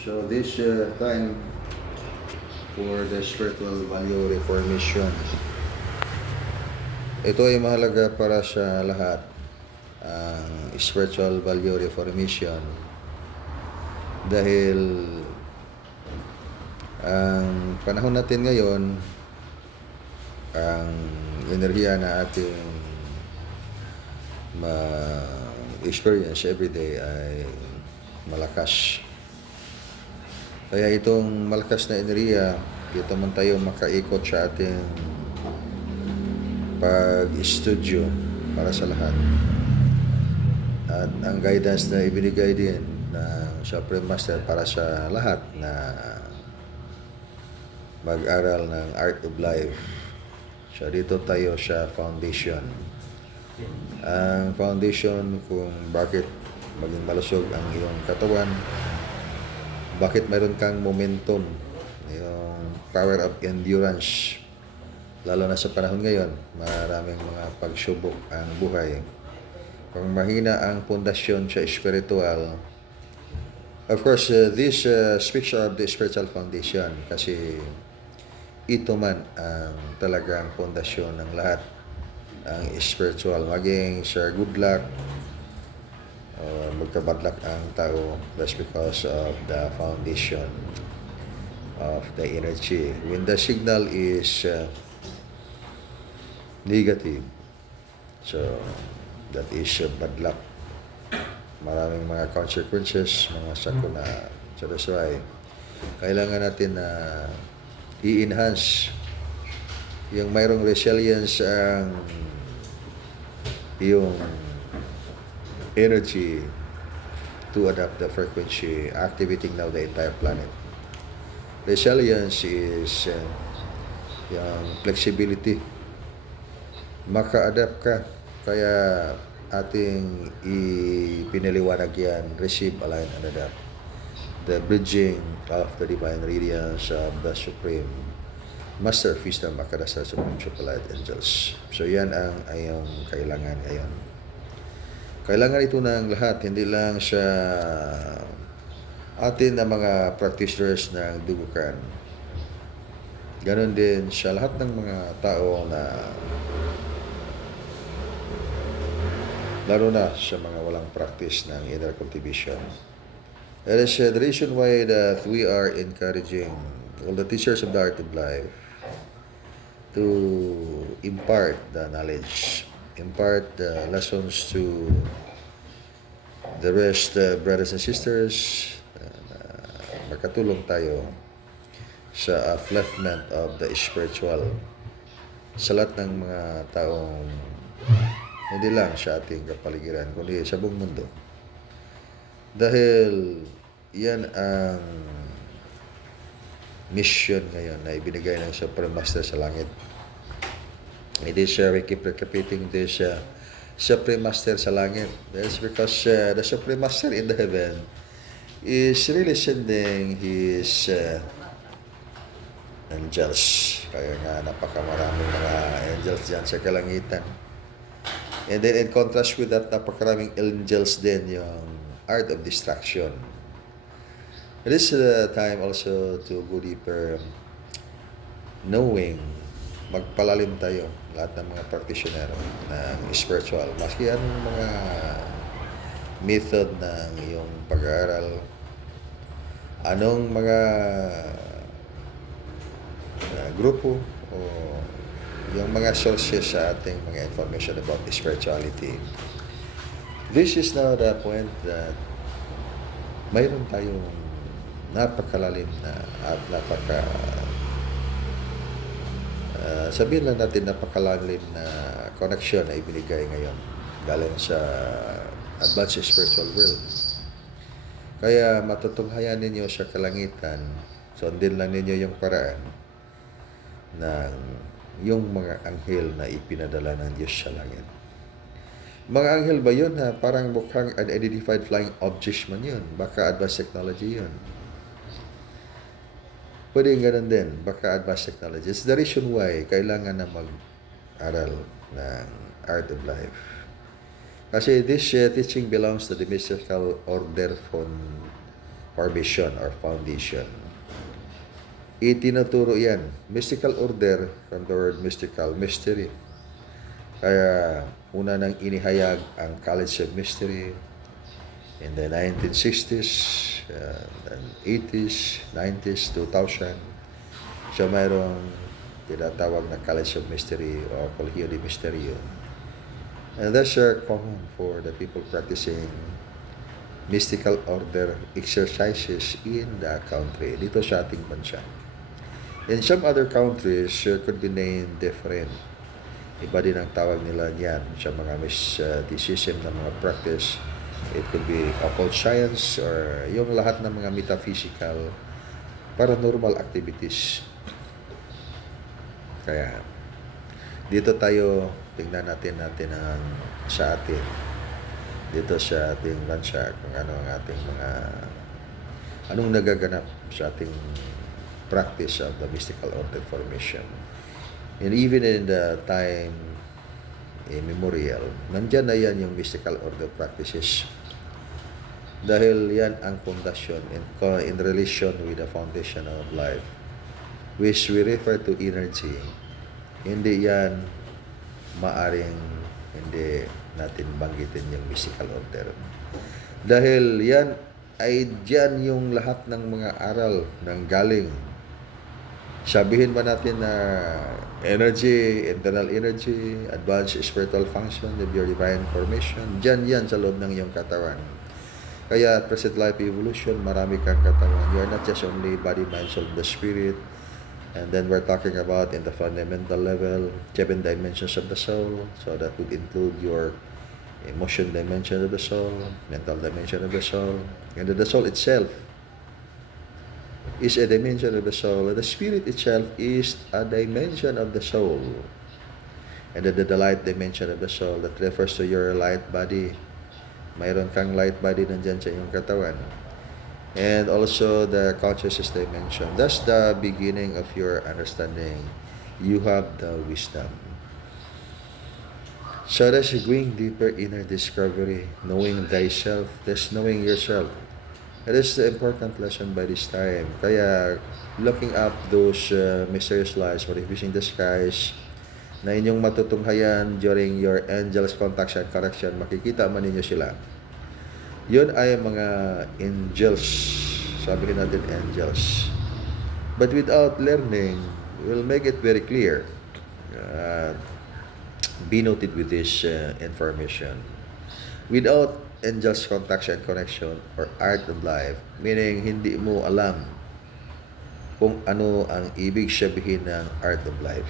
So this time for the spiritual value reformation. Ito ay mahalaga para sa lahat. Ang spiritual value reformation dahil ang panahon natin ngayon, ang enerhiya na ating ma-experience everyday ay malakas. Kaya itong malakas na enerhiya, dito man tayo makaikot sa ating pag-studio para sa lahat. At ang guidance na ibinigay din ng Supreme Master para sa lahat na mag-aral ng Art of Life. So dito tayo sa foundation. Ang foundation kung bakit maging malusog ang iyong katawan, bakit mayroon kang momentum, yung power of endurance. Lalo na sa panahon ngayon, maraming mga pagsubok ang buhay. Kung mahina ang pundasyon sa spiritual, of course, this speaks of the spiritual foundation kasi ito man ang talagang pundasyon ng lahat, ang spiritual. Maging sa good luck, magka-bad luck ang tao, that's because of the foundation of the energy. When the signal is negative, so that is bad luck. Maraming mga consequences, mga sakuna. So that's why kailangan natin na i-enhance yung mayroong resilience ang yung energy to adapt the frequency, activating now the entire planet. Resilience is yung flexibility. Maka-adapt ka. Kaya ating ipinaliwanag yan, receive, align, and adapt. The bridging of the divine radiance of the Supreme Master of Wisdom, Makadasal Supreme Triple Angels. So yan ang ayong kailangan ngayon. Kailangan ito ng lahat, hindi lang sa atin na mga practitioners ng dugukan. Ganon din sa lahat ng mga tao na lalo na sa mga walang practice ng inner cultivation. That is the reason why that we are encouraging all the teachers of the Art of Life to impart the knowledge, impart the lessons to the rest brothers and sisters, makatulong tayo sa upliftment of the spiritual sa lahat ng mga taong hindi lang sa ating kapaligiran, kundi sa buong mundo. Dahil yan ang mission ngayon na ibinigay ng Supreme Master sa langit. It is we keep repeating this Supreme Master sa langit. That's because the Supreme Master in the heaven is really sending his angels. Kaya nga napakamaraming mga angels dyan sa kalangitan. And then in contrast with that, napakaraming angels din yung art of distraction. It is the time also to go deeper, knowing, magpalalim tayo, lahat ng mga practitioner ng spiritual. Maski anong mga method ng iyong pag-aaral, anong mga grupo o yung mga sources sa ating mga information about spirituality. This is now the point that mayroon tayong napakalalim na at sabihin lang natin napakalalim na connection na ibinigay ngayon galing sa advanced spiritual world. Kaya matutunghayan ninyo sa kalangitan, sundin lang ninyo yung paraan ng yung mga anghel na ipinadala ng Diyos sa langit. Mga anghel ba yun ha? Parang mukhang unidentified flying objects man yun. Baka advanced technology yun. Pwede ganun din. Baka advanced technology. It's the reason why kailangan na mag-aral ng Art of Life. Kasi this teaching belongs to the mystical order formation or foundation. Itinuturo yan. Mystical order, from the word mystical, mystery. Kaya una nang inihayag ang College of Mystery in the 1960s, and 80s, 90s, 2000. So mayroong tinatawag na College of Mystery o Colegio de Misterio. And that's common for the people practicing mystical order exercises in the country, dito sa ating bansa. In some other countries, could be named different. Iba din ang tawag nila niyan sa mga mysticism na mga practice. It could be occult science or yung lahat ng mga metaphysical, paranormal activities. Kaya, dito tayo, tingnan natin ang sa atin. Dito sa ating bansa, kung ano ang ating anong nagaganap sa ating practice of the mystical order formation. And even in the time immemorial, nandyan na yan yung mystical order practices. Dahil yan ang foundation in relation with the foundation of life, which we refer to energy. Hindi yan maaring hindi natin banggitin yung mystical order. Dahil yan ay dyan yung lahat ng mga aral ng galing. Sabihin ba natin na energy, internal energy, advanced spiritual function of your divine formation, dyan yan sa loob ng iyong katawan. Kaya at present life evolution, marami kang katawan. You are not just only body, mind, soul, the spirit. And then we're talking about in the fundamental level, 7 dimensions of the soul. So that would include your emotion dimension of the soul, mental dimension of the soul, and the soul itself is a dimension of the soul. The spirit itself is a dimension of the soul. And then the light dimension of the soul that refers to your light body. Mayroon kang light body nandyan sa iyong katawan. And also the consciousness dimension. That's the beginning of your understanding. You have the wisdom. So that's going deeper inner discovery, knowing thyself. That's knowing yourself. It is the important lesson by this time. Kaya looking up those mysterious lights or reviewing the skies na inyong matutunghayan during your angels contacts and correction, makikita man ninyo sila. Yun ay mga angels. Sabihin natin angels. But without learning, we'll make it very clear. Be noted with this information. Without angels contacts and connection or art of life, meaning hindi mo alam kung ano ang ibig sabihin ng art of life,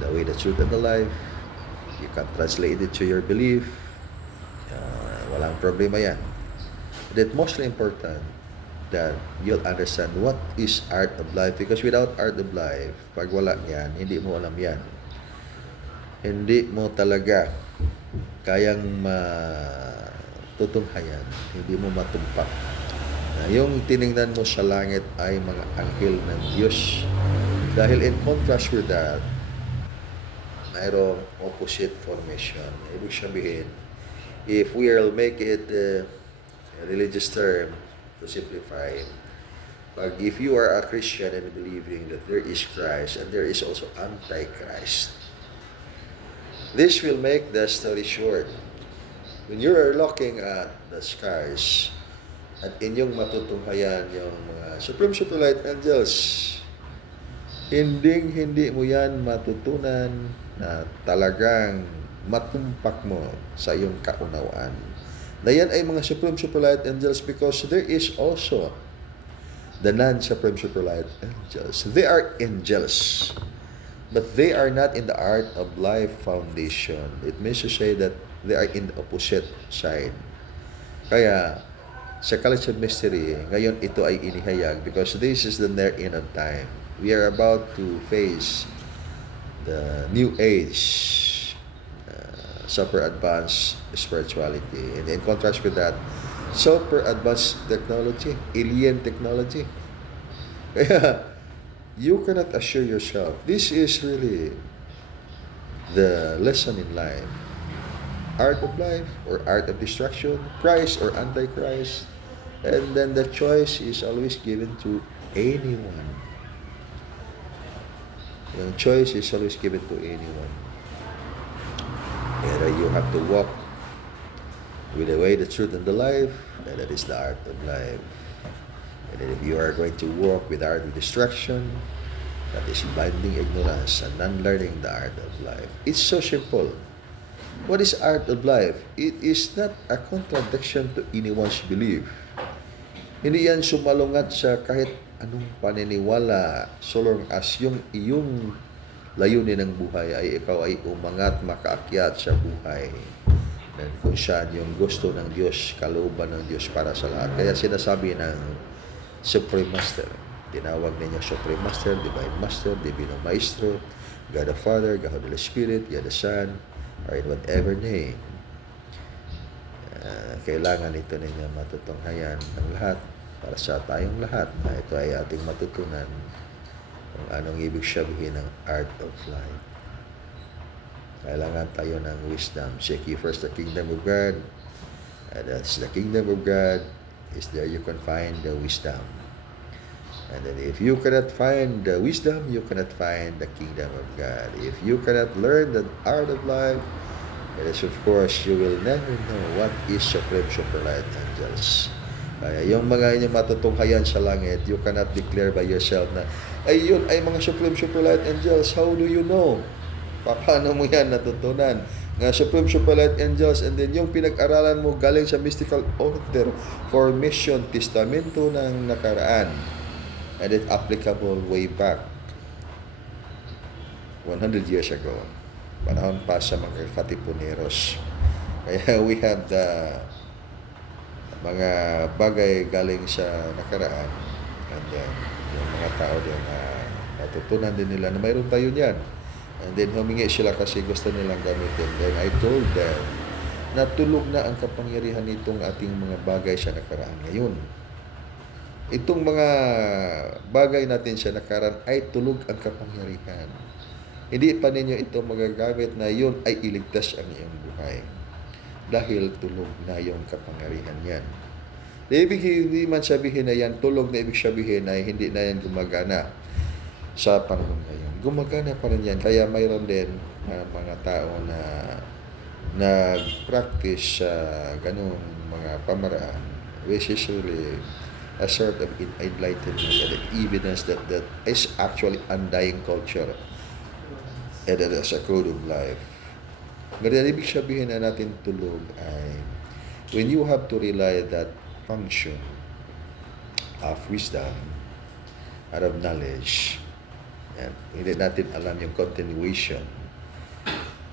the way, the truth of the life, you can translate it to your belief. Walang problema yan. But mostly important that you'll understand what is art of life, because without art of life, pag wala yan, hindi mo alam yan. Hindi mo talaga kayang tutunghayan, hindi mo matumpak. Yung tiningnan mo sa langit ay mga anghel ng Diyos. Dahil in contrast with that, mayroong opposite formation. Ibig sabihin, if we will make it a religious term to simplify, if you are a Christian and believing that there is Christ and there is also Antichrist, this will make the story short. When you are looking at the skies at inyong matutunghayan yung mga Supreme Super Light Angels, hindi mo yan matutunan na talagang matumpak mo sa iyong kaunawaan. Na yan ay mga Supreme Super Light Angels, because there is also the non-Supreme Super Light Angels. They are angels, but they are not in the art of life foundation. It means to say that they are in the opposite side. Kaya, sa College of Mystery, ngayon ito ay inihayag because this is the near end of time. We are about to face the new age, super advanced spirituality. And in contrast with that, super advanced technology, alien technology. Kaya, you cannot assure yourself. This is really the lesson in life. Art of life or art of destruction, Christ or Antichrist, And then the choice is always given to anyone. The choice is always given to anyone. Either you have to walk with the way, the truth, and the life, and that is the art of life. And then if you are going to walk with the art of distraction, that is blinding ignorance and non-learning the art of life. It's so simple. What is art of life? It is not a contradiction to anyone's belief. Hindi yan sumalungat sa kahit anong paniniwala, so long as yung iyong layunin ng buhay ay ikaw ay umangat, makaakyat sa buhay. And kung saan yung gusto ng Diyos, kalooban ng Diyos para sa lahat. Kaya sinasabi ng Supreme Master, tinawag ninyo Supreme Master, Divine Master, Divino Maestro, God the Father, God the Holy Spirit, God the Son, or in whatever name. Kailangan ito ninyo matutunghayan ng lahat para sa tayong lahat na ito ay ating matutunan kung anong ibig sabihin ng art of life. Kailangan tayo ng wisdom. Seek ye first the kingdom of God, and that's the kingdom of God is there you can find the wisdom. And then if you cannot find the wisdom, you cannot find the kingdom of God. If you cannot learn the art of life, it is of course, you will never know what is Supreme Superlight Angels. Kaya yung mga inyong matutunghayan sa langit, you cannot declare by yourself na, ay yun ay mga Supreme Superlight Angels. How do you know? Paano mo yan natutunan? Nga Supreme Superlight Angels, and then yung pinag-aralan mo galing sa mystical order formation testamento ng nakaraan. And it's applicable way back 100 years ago. Panahon pa sa mga Katipuneros. Kaya we have the mga bagay galing sa nakaraan. And then, yung mga tao din na natutunan din nila na mayroon tayo niyan. And then, humingi sila kasi gusto nilang gamitin. Then, I told them na tulog na ang kapangyarihan nitong ating mga bagay sa nakaraan ngayon. Itong mga bagay natin sa nakaraan ay tulog ang kapangyarihan. Hindi pa ninyo ito magagamit na yun ay iligtas ang iyong buhay. Dahil tulog na yung kapangyarihan yan. Ibig hindi man sabihin na yan, tulog na ibig sabihin na hindi na yan gumagana sa panahon ngayon. Gumagana pa rin yan. Kaya mayroon din mga tao na nag-practice sa ganung mga pamaraan, which is really a sort of enlightenment and evidence that is actually undying culture and that is a code of life. Ngayon, ibig sabihin na natin tulog ay when you have to rely that function of wisdom, out of knowledge, and hindi natin alam yung continuation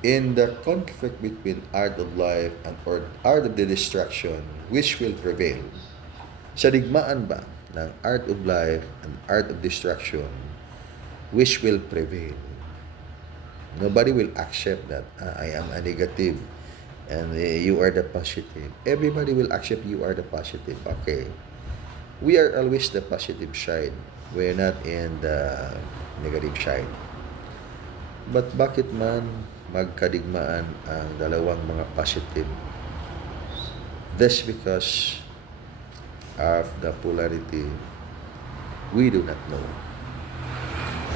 in the conflict between art of life and art of the distraction, which will prevail. Sa digmaan ba ng art of life and art of distraction, which will prevail? Nobody will accept that I am a negative and you are the positive. Everybody will accept you are the positive. Okay. We are always the positive side. We're not in the negative side. But bakit man magkadigmaan ang dalawang mga positive? That's because of the polarity we do not know.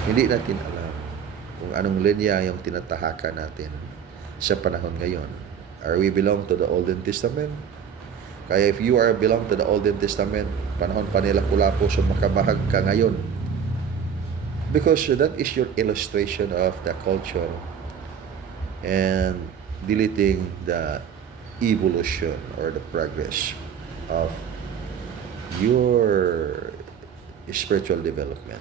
Hindi natin alam kung anong linya yung tinatahakan natin sa panahon ngayon. Are we belong to the Olden Testament? Kaya if you are belong to the Olden Testament, panahon pa nila Lapu-Lapu, so makabahag ka ngayon. Because that is your illustration of the culture and deleting the evolution or the progress of your spiritual development.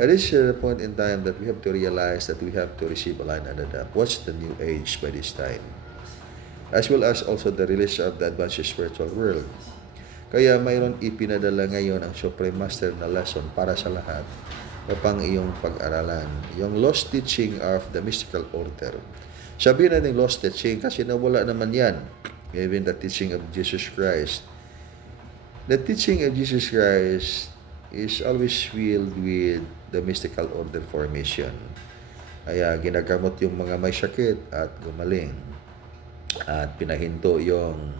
At this point in time that we have to realize that we have to receive a line and adapt. What's the new age by this time? As well as also the release of the advanced spiritual world. Kaya mayroon ipinadala ngayon ang Supreme Master na lesson para sa lahat upang iyong pag-aralan. Yung lost teaching of the mystical order. Sabihin natin lost teaching kasi nawala naman yan. Even the teaching of Jesus Christ. The teaching of Jesus Christ is always filled with the mystical order formation. Kaya ginagamot yung mga may sakit at gumaling. At pinahinto yung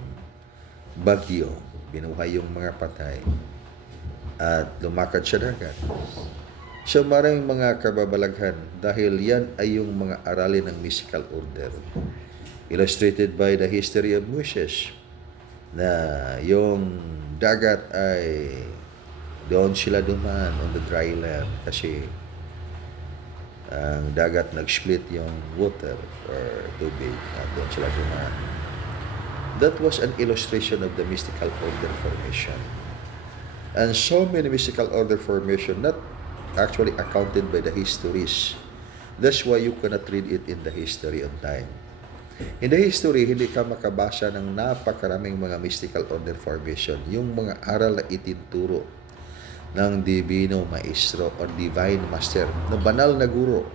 bagyo binuhay yung mga patay, at lumakad sa dagat. So maraming mga kababalaghan dahil yan ay yung mga aralin ng mystical order. Illustrated by the history of Moses na yung dagat ay doon sila dumaan on the dry land kasi ang dagat nag-split yung water or tubig at doon sila dumaan. That was an illustration of the mystical order formation. And so many mystical order formation not actually accounted by the histories. That's why you cannot read it in the history of time. In the history, hindi ka makabasa ng napakaraming mga mystical order formation, yung mga aral na itinturo ng divino maestro or divine master, na banal na guro.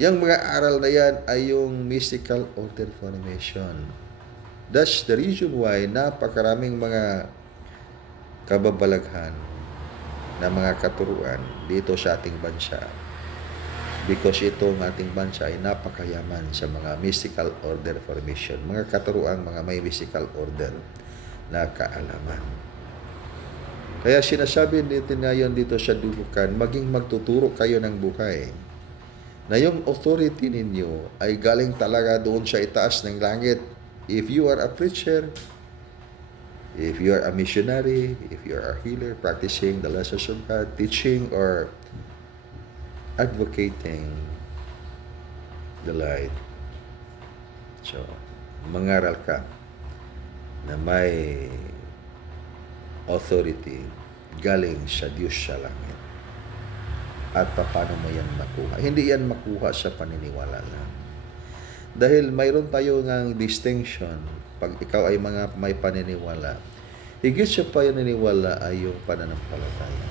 Yung mga aral na yan ay yung mystical order formation. That's the reason why napakaraming mga kababalaghan na mga katuruan dito sa ating bansa. Because itong ating bansa ay napakayaman sa mga mystical order formation, mga katuruan, mga may mystical order na kaalaman. Kaya sinasabi natin ngayon dito sa Dubukan, maging magtuturo kayo ng buhay. Na yung authority ninyo ay galing talaga doon sa itaas ng langit. If you are a preacher, if you are a missionary, if you are a healer, practicing the lessons of God, teaching or advocating the light. So, mangaral ka na may authority galing sa Diyos sa langit. At paano mo yan makuha? Hindi yan makuha sa paniniwala lang. Dahil mayroon tayo ng distinction pag ikaw ay mga may paniniwala. Higit sa paniniwala ay yung pananampalataya.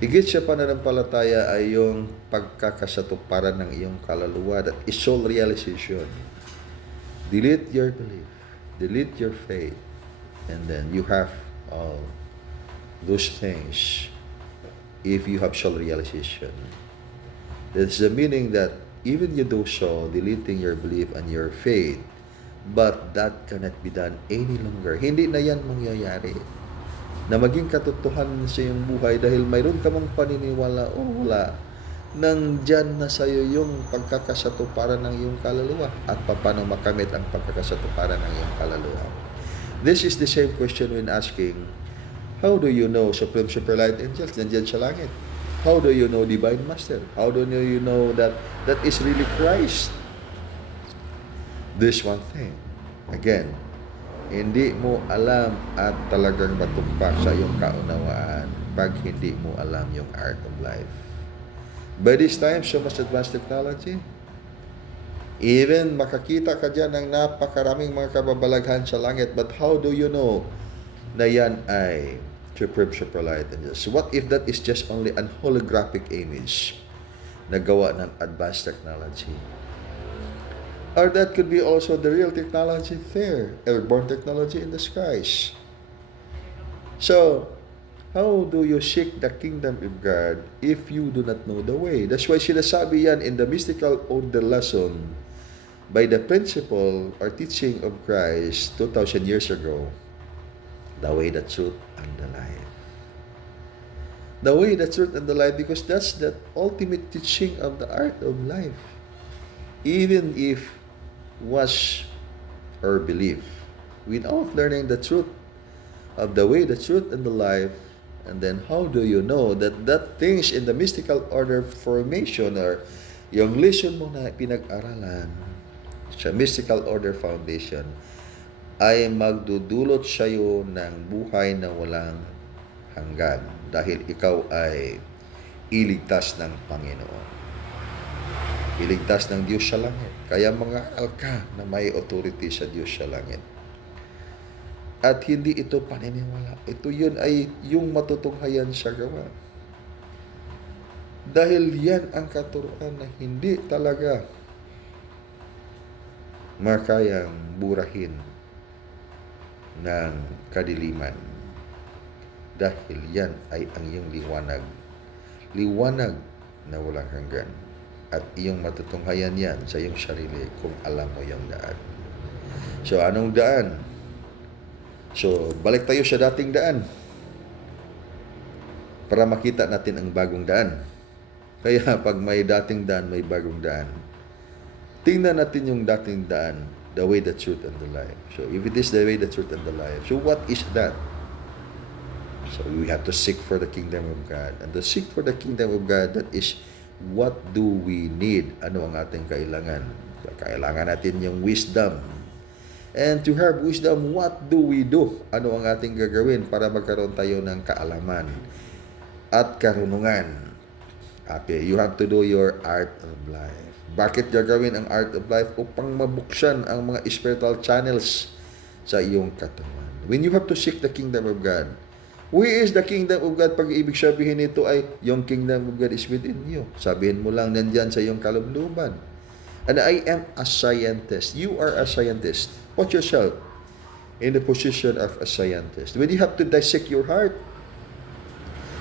Higit sa pananampalataya ay yung pagkakasatuparan ng iyong kaluluwa, that is soul realization. Delete your belief, delete your faith, and then you have all those things if you have soul realization. That's the meaning that even you do so, deleting your belief and your faith, but that cannot be done any longer. Hindi na yan mangyayari na maging katotohanan sa iyong buhay dahil mayroon ka mong paniniwala o wala, nandyan na sa iyo yung pagkakasatuparan ng iyong kaluluwa at paano makamit ang pagkakasatuparan ng iyong kaluluwa. This is the same question when asking, how do you know Supreme Super Light Angels nandyan sa langit? How do you know Divine Master? How do you know that that is really Christ? This one thing. Again, hindi mo alam at talagang matumpak sa iyong kaunawaan pag hindi mo alam yung art of life. By this time, so much advanced technology. Even makakita ka dyan ng napakaraming mga kababalaghan sa langit. But how do you know na yan ay Supreme Super Light Angels? What if that is just only an holographic image na gawa ng advanced technology? Or that could be also the real technology there, airborne technology in the skies. So, how do you seek the kingdom of God if you do not know the way? That's why sinasabi yan in the mystical order lesson by the principle or teaching of Christ 2,000 years ago, the way, the truth, and the life. The way, the truth, and the life, because that's the ultimate teaching of the art of life. Even if was or belief, without learning the truth of the way, the truth, and the life, and then how do you know that that things in the mystical order formation or yung lesson mo na pinag-aralan sa mystical order foundation ay magdudulot sa iyo ng buhay na walang hanggan dahil ikaw ay iligtas ng Panginoon. Iligtas ng Diyos sa langit. Kaya mangaral ka na may authority sa Diyos sa langit. At hindi ito paniniwala. Ito yun ay yung matutunghayan sa gawa. Dahil yan ang katuruan na hindi talaga makayang burahin ng kadiliman. Dahil yan ay ang iyong liwanag. Liwanag na walang hanggan. At iyong matutunghayan yan sa iyong sarili kung alam mo yung daan. So, anong daan? So, balik tayo sa dating daan para makita natin ang bagong daan. Kaya pag may dating daan, may bagong daan. Tingnan natin yung dating daan, the way, the truth, and the life. So, if it is the way, the truth, and the life, so what is that? So, we have to seek for the kingdom of God. And to seek for the kingdom of God, that is, what do we need? Ano ang ating kailangan? Kailangan natin yung wisdom. And to have wisdom, what do we do? Ano ang ating gagawin para magkaroon tayo ng kaalaman at karunungan? Okay, you have to do your art of life. Bakit gagawin ang art of life? Upang mabuksan ang mga spiritual channels sa iyong katawan. When you have to seek the kingdom of God, where is the kingdom of God? Pag ibig sabihin nito ay, yung kingdom of God is within you. Sabihin mo lang nandyan sa iyong kalubluban. And I am a scientist. You are a scientist. Put yourself in the position of a scientist. When you have to dissect your heart,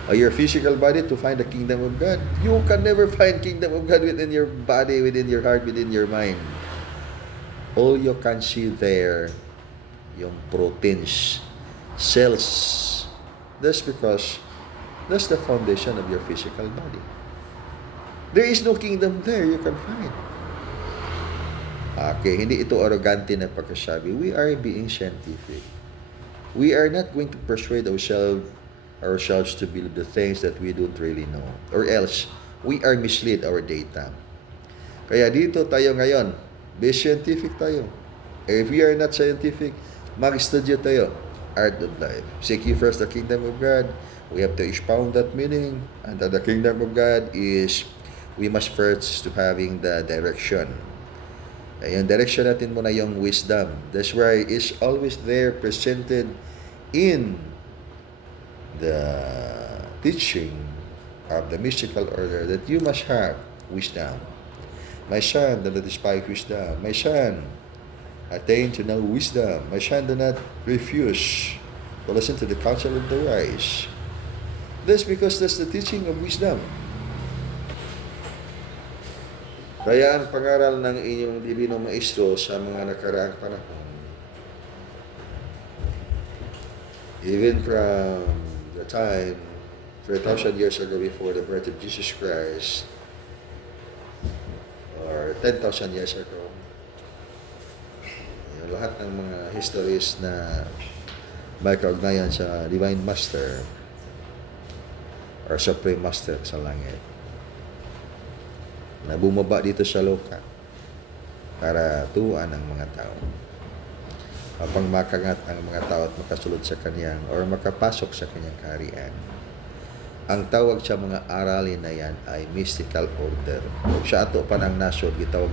or your physical body to find the kingdom of God, you can never find kingdom of God within your body, within your heart, within your mind. All you can see there, yung proteins, cells. That's because that's the foundation of your physical body. There is no kingdom there you can find. Okay, hindi ito arrogante na pagkasabi. We are being scientific. We are not going to persuade ourselves to believe the things that we don't really know. Or else, we are mislead our data. Kaya dito tayo ngayon, be scientific tayo. If we are not scientific, mag-study tayo. Art of life. Seek ye first the kingdom of God. We have to expound that meaning. And the kingdom of God is, we must first to having the direction. Yung direction natin muna yung wisdom. That's why it's always there presented in the teaching of the mystical order that you must have wisdom. My son, do not despise wisdom. My son, attain to know wisdom. My son, do not refuse to listen to the counsel of the wise. That's because that's the teaching of wisdom. Kaya ang pangaral ng inyong Divino Maestro sa mga nakaraang panahon, even from the time 3,000 years ago before the birth of Jesus Christ, or 10,000 years ago, yung lahat ng mga histories na may kaugnayan sa Divine Master or Supreme Master sa langit, na bumaba dito sa loka para turuan ng mga tao upang makangat ang mga tao at makasulod sa kanyang or makapasok sa kanyang kaharian. Ang tawag sa mga aralin na yan ay mystical order. Kung sa ato pa ng nasod, gitawag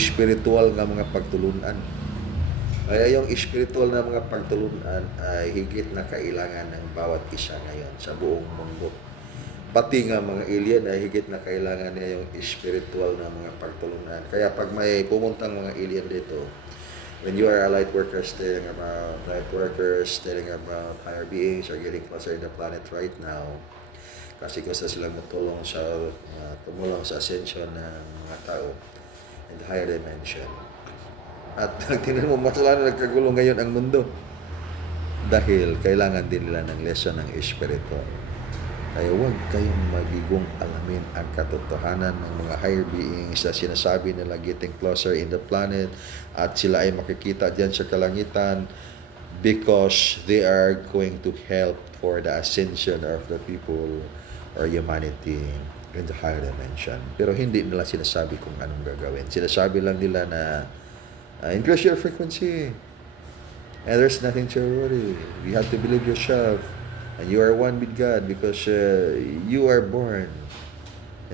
spiritual nga mga pagtulunan. Kaya yung spiritual na mga pagtulunan ay higit na kailangan ng bawat isa ngayon sa buong mundo. Pati nga mga alien ay higit na kailangan niya yung spiritual na mga pagtulunan. Kaya pag may pumuntang mga alien dito, when you are a light workers telling about higher beings are getting closer in the planet right now, kasi gusto silang tumulong sa ascension ng mga tao in the higher dimension. At tingnan mo, mas lalo nagkagulo ngayon ang mundo dahil kailangan din nila ng lesson ng espiritu. Kaya huwag kayong magigong alamin ang katotohanan ng mga higher beings na sinasabi nila getting closer in the planet at sila ay makikita diyan sa kalangitan because they are going to help for the ascension of the people or humanity in the higher dimension. Pero hindi nila sinasabi kung anong gagawin. Sinasabi lang nila na increase your frequency and there's nothing to worry. You have to believe yourself. And you are one with God because you are born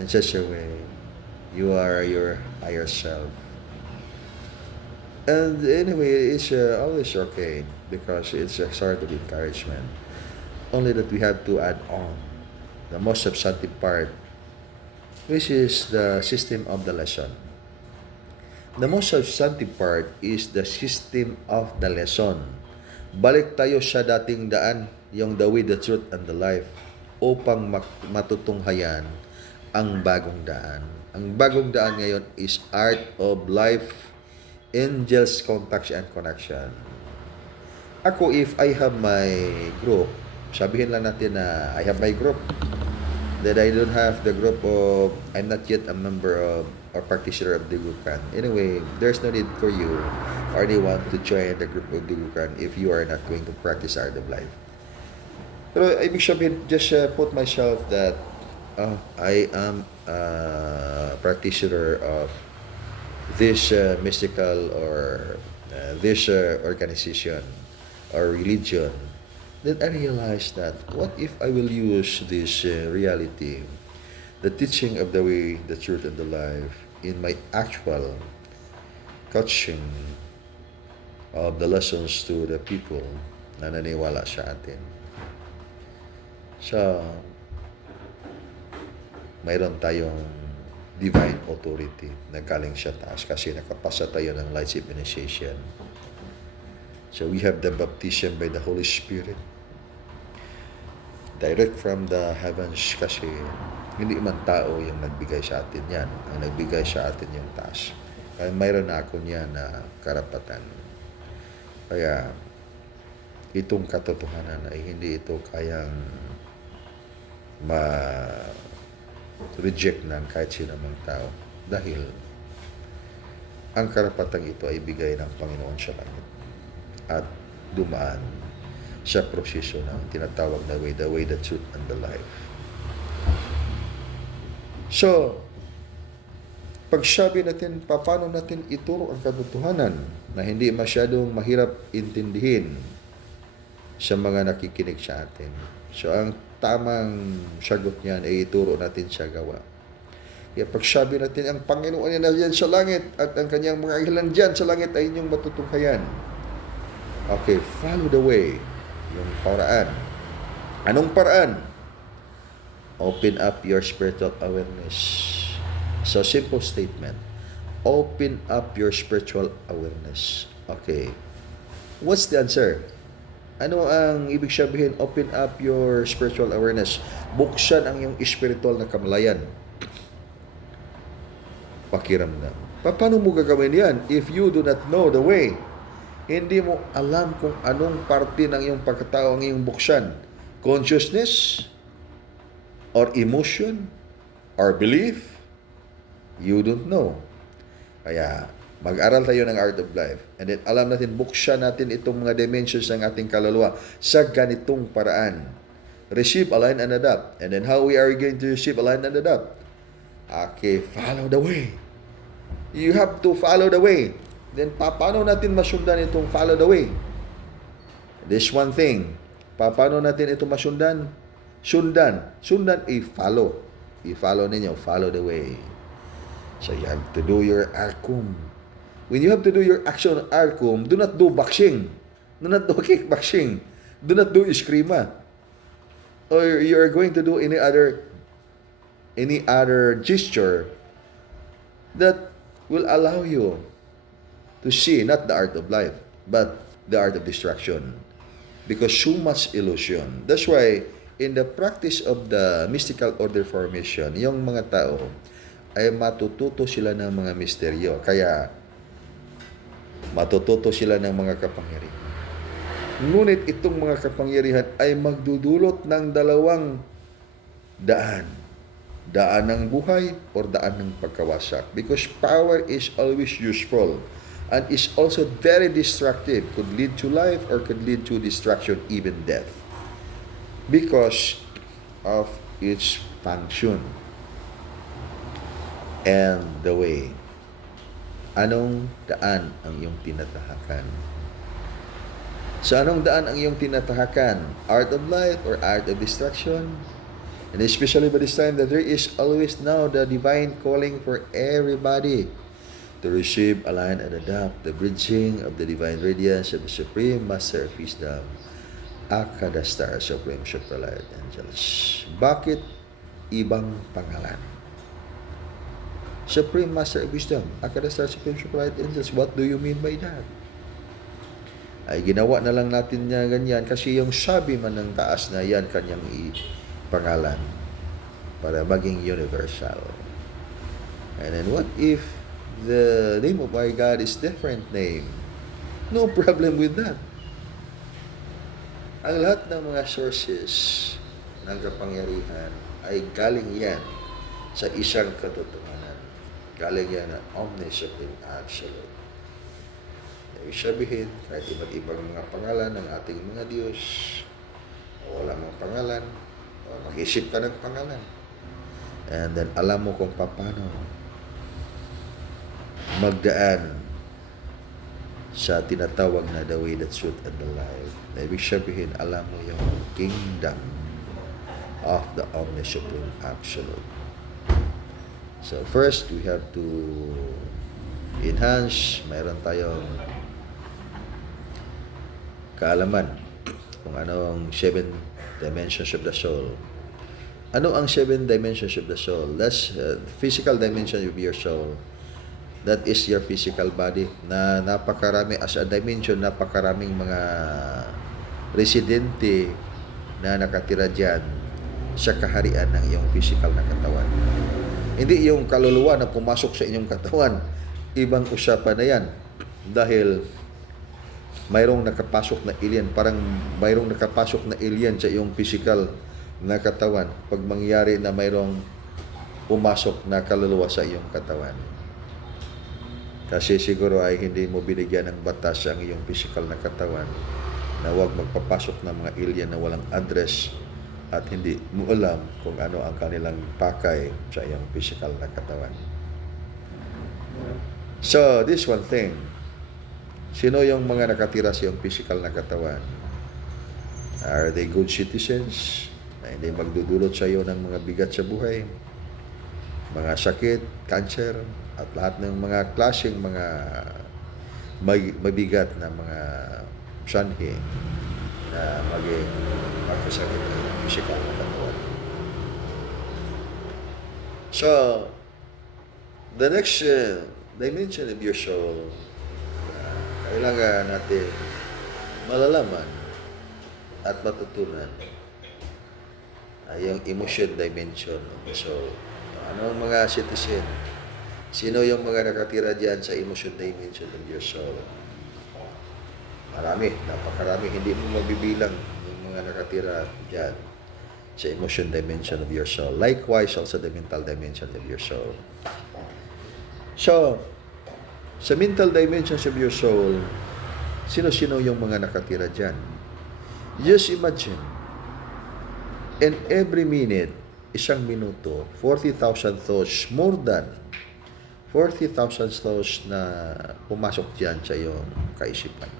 in such a way. You are your higher self. And anyway, it's always okay because it's a sort of encouragement. Only that we have to add on the most substantive part, which is the system of the lesson. The most substantive part is the system of the lesson. Balik tayo sa dating daan, yung the way, the truth, and the life upang matutunghayan ang bagong daan. Ang bagong daan ngayon is art of life, angels, contacts, and connection. Ako, if I have my group, sabihin lang natin na I have my group, that I don't have the group of, I'm not yet a member of or practitioner of Digukan. Anyway, there's no need for you or anyone to join the group of Digukan if you are not going to practice Art of Life. Pero ibig sabihin, just put myself that I am a practitioner of this mystical or this organization or religion. Then I realized that what if I will use this reality, the teaching of the way, the truth, and the life in my actual coaching of the lessons to the people na naniwala sa atin. So, mayroon tayong divine authority na galing sa taas kasi nakapasa tayo ng lights of initiation. So, we have the baptism by the Holy Spirit direct from the heavens kasi hindi man tao yung nagbigay sa atin yan. Ang nagbigay sa atin yung taas. Kaya mayroon na ako niya na karapatan. Kaya itong katotohanan ay hindi ito kayang ma-reject ng kahit sino mang tao. Dahil ang karapatang ito ay bigay ng Panginoon sa langit. At dumaan sa proseso ng tinatawag na way, the way, the truth, and the life. So, pag sabi natin, paano natin ituro ang katotohanan na hindi masyadong mahirap intindihin sa mga nakikinig sa atin. So, ang tamang sagot niyan ay ituro natin sa gawa. Kaya pag sabi natin, ang Panginoon ay nandiyan sa langit at ang kanyang mga ilan dyan sa langit ay inyong matutunghayan. Okay, follow the way. Yung paraan. Anong paraan? Open up your spiritual awareness. So, simple statement. Open up your spiritual awareness. Okay. What's the answer? Ano ang ibig sabihin? Open up your spiritual awareness. Buksan ang iyong spiritual na kamalayan. Pakiramdam. Paano mo gagawin yan if you do not know the way? Hindi mo alam kung anong parte ng iyong pagkatao ang iyong buksan. Consciousness? Or emotion? Or belief? You don't know. Kaya, mag-aral tayo ng Art of Life. And then, alam natin, buksan natin itong mga dimensions ng ating kaluluwa sa ganitong paraan. Receive, align, and adapt. And then, how we are going to receive, align, and adapt? Okay, follow the way. You have to follow the way. Then, paano natin masundan itong follow the way? This one thing. Paano natin ito masundan? Sundan. Sundan, i-follow. I-follow ninyo. Follow the way. So, you have to do your arkum. When you have to do your action arkum, do not do boxing. Do not do kickboxing. Do not do eskrima. Or you are going to do any other gesture that will allow you to see not the art of life, but the art of distraction. Because so much illusion. That's why, in the practice of the mystical order formation, yung mga tao ay matututo sila ng mga misteryo. Kaya, matututo sila ng mga kapangyarihan. Ngunit itong mga kapangyarihan ay magdudulot ng dalawang daan. Daan ng buhay or daan ng pagkawasak. Because power is always useful. And is also very destructive. Could lead to life or could lead to destruction, even death. Because of its function. And the way. Anong daan ang iyong tinatahakan? So, anong daan ang iyong tinatahakan? Art of life or art of destruction? And especially by this time that there is always now the divine calling for everybody to receive, align, and adapt the bridging of the divine radiance of the Supreme Master of Wisdom, Akadastar Supreme Supralight Angels. Bakit ibang pangalan? Supreme Master of Wisdom, Akadastar Supreme Supralight Angels. What do you mean by that? Ay ginawa na lang natin niya ganyan kasi yung sabi man ng taas na yan kanyang pangalan para maging universal. And then what if the name of our God is different name? No problem with that. Ang lahat ng mga sources ng kapangyarihan ay galing yan sa isang katotohanan. Galing yan na omniscient absolute. Ibig sabihin, kahit iba't ibang mga pangalan ng ating mga Diyos, o wala mong pangalan, o mag-isip ka ng pangalan, and then alam mo kung paano magdaan sa tinatawag na the way, the truth, and the life. Ibig sabihin, alam mo yung kingdom of the omniscient absolute. So first, we have to enhance, mayroon tayong kaalaman kung ano ang 7 dimensions of the soul. Ano ang 7 dimensions of the soul? That's physical dimension of your soul. That is your physical body na napakarami as a dimension, napakaraming mga residente na nakatira dyan sa kaharian ng iyong physical na katawan. Hindi yung kaluluwa na pumasok sa inyong katawan. Ibang usapan na yan. Dahil mayroong nakapasok na alien, parang mayroong nakapasok na alien sa iyong physical na katawan pag mangyari na mayroong pumasok na kaluluwa sa iyong katawan. Kasi siguro ay hindi mo binigyan ng batas ang iyong physical na katawan na huwag magpapasok ng mga alien na walang address at hindi mo alam kung ano ang kanilang pakay sa iyong physical na katawan. So, this one thing, sino yung mga nakatira sa iyong physical na katawan? Are they good citizens na hindi magdudulot sa iyo ng mga bigat sa buhay? Mga sakit, cancer, at lahat ng mga klaseng mga mabigat na mga sanhi na maging magkasakit ng physical na katawan. So, the next dimension of your soul, kailangan natin malalaman at matutunan ay yung emotion dimension of the soul. Ano ang mga citizen? Sino yung mga nakatira dyan sa emotion dimension of your soul? Marami, napakarami. Hindi mo mabibilang yung mga nakatira dyan sa emotion dimension of your soul. Likewise, also the mental dimension of your soul. So, sa mental dimensions of your soul, sino-sino yung mga nakatira dyan? Just imagine, in every minute, isang minuto, 40,000 thoughts, more than 40,000 thoughts na pumasok dyan sa iyong kaisipan.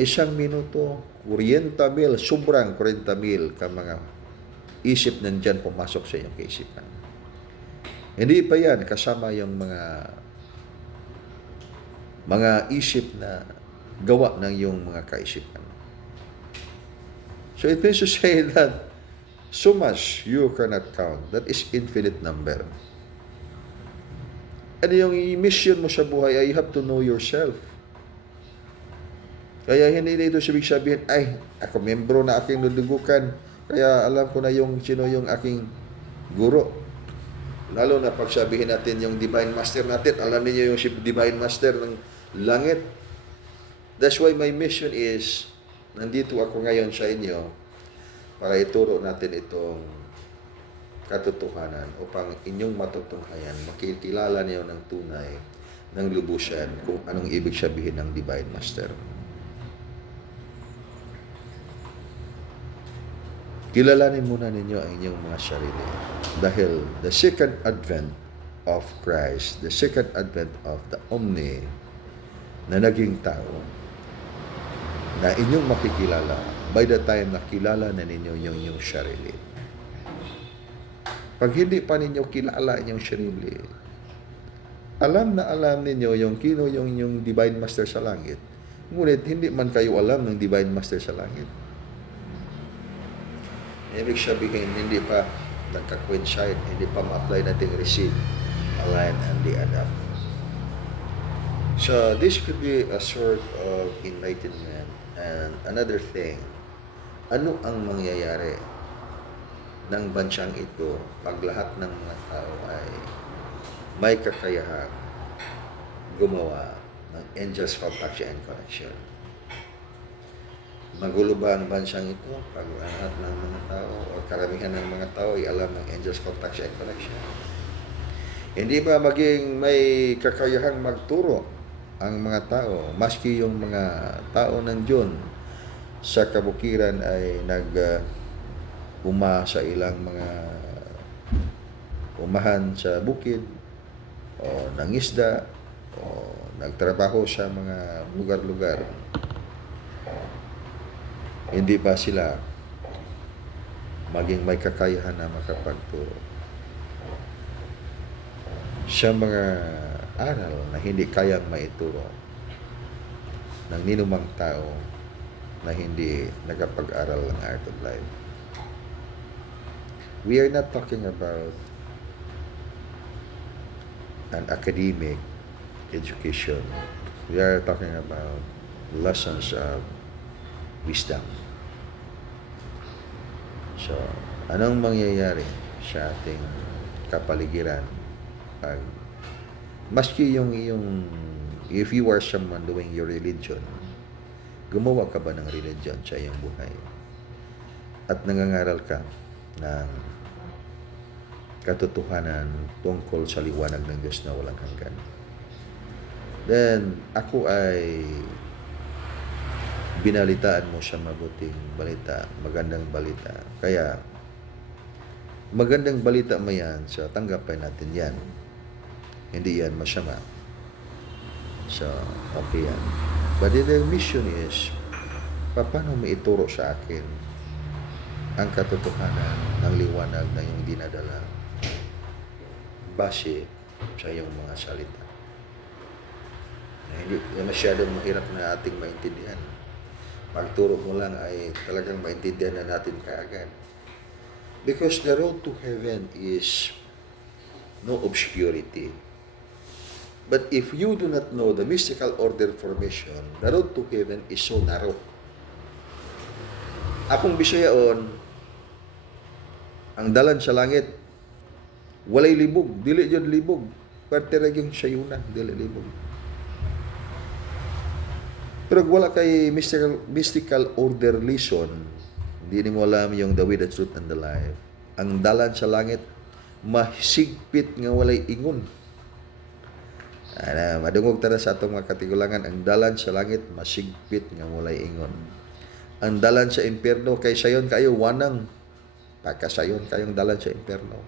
Isang minuto, 40,000, sobrang 40,000 ka mga isip nandyan pumasok sa iyong kaisipan. Hindi pa yan kasama yung mga isip na gawa ng iyong mga kaisipan. So it means to say that so much you cannot count. That is infinite number. Ano yung mission mo sa buhay ay you have to know yourself. Kaya hindi ito sabihin, ay, ako membro na aking dudugukan, kaya alam ko na yung sino yung aking guro. Lalo na pag sabihin natin yung Divine Master natin, alam niyo yung si Divine Master ng langit. That's why my mission is, nandito ako ngayon sa inyo para ituro natin itong katotohanan upang inyong matutunghayan, makikilala niyo ng tunay, ng lubusan, kung anong ibig sabihin ng Divine Master. Kilalanin muna ninyo ang inyong mga sarili. Dahil the second advent of Christ, the second advent of the Omni, na naging tao, na inyong makikilala by the time na kilala na ninyo yung inyong sarili. Pag hindi pa ninyo kilala inyong sarili, alam na alam ninyo yung kino yung inyong Divine Master sa langit, ngunit hindi man kayo alam ng Divine Master sa langit. Ibig sabihin, hindi pa nagka-coincide, hindi pa ma-apply natin receive, align, and de-adapt. So, this could be a sort of enlightenment. And another thing, ano ang mangyayari ng bansang ito pag lahat ng mga tao ay may kakayahang gumawa ng angels from action and connection? Magulo ba ang bansang ito pag lahat ng mga tao o karamihan ng mga tao ay alam ng angels contact and connection? Hindi ba maging may kakayahang magturo ang mga tao, maski yung mga tao ng Diyon sa kabukiran ay uma sa ilang mga umahan sa bukid o nangisda o nagtrabaho sa mga lugar-lugar. Hindi ba sila maging may kakayahan na makapagturo sa mga aral na hindi kayang maituro ng ninumang tao na hindi nakapag-aral ng Art of Life? We are not talking about an academic education. We are talking about lessons of wisdom. So, anong mangyayari sa ating kapaligiran pag maski if you are someone doing your religion, gumawa ka ba ng religion sa iyong buhay at nangangaral ka ng katotohanan tungkol sa liwanag ng Diyos na walang hanggan, then ako ay binalitaan mo sa mabuting balita, magandang balita. Kaya, magandang balita mo yan, so tanggapin natin yan. Hindi yan masama. So, okay yan. But the mission is, paano mo ituro sa akin ang katotohanan ng liwanag na yung dinadala base sa iyong mga salita? Hindi masyadong mahirap na ating maintindihan. Pagturo mo lang ay talagang maintindihan na natin kaagad. Because the road to heaven is no obscurity. But if you do not know the mystical order formation, the road to heaven is so narrow. Akong Bisayaon, ang dalan sa langit, walay libog, dili yun libog. Parte yung sayunan, dili libog. Pero wala kay mystical order lesson, hindi mo alam yung the way, the truth, and the life. Ang dalan sa langit, masigpit nga walay ingon. Madungog tara sa atong mga katigulangan, ang dalan sa langit, masigpit nga walay ingon. Ang dalan sa impyerno, kay sayon kayo, wanang pagkasayon kayong dalan sa impyerno.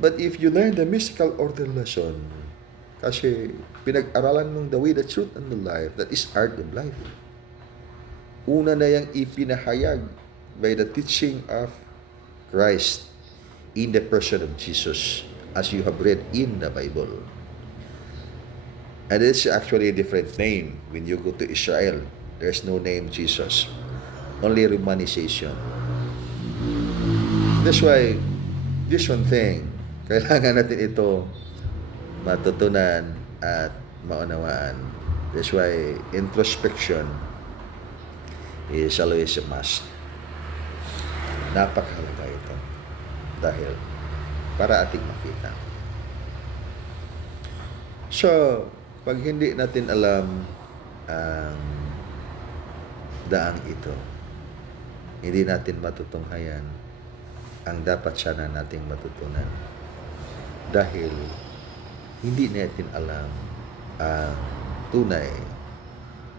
But if you learn the mystical order lesson, kasi pinag-aralan mong the way, the truth, and the life, that is Art of Life. Una na yung ipinahayag by the teaching of Christ in the person of Jesus, as you have read in the Bible. And it's actually a different name. When you go to Israel, there's no name Jesus. Only romanization. That's why, this one thing, kailangan natin ito matutunan at maunawaan. That's why introspection is always a must. Napakahalaga ito. Dahil para ating makita. So, pag hindi natin alam ang daang ito, hindi natin matutunghayan ang dapat sana nating matutunan. Dahil hindi natin alam ang tunay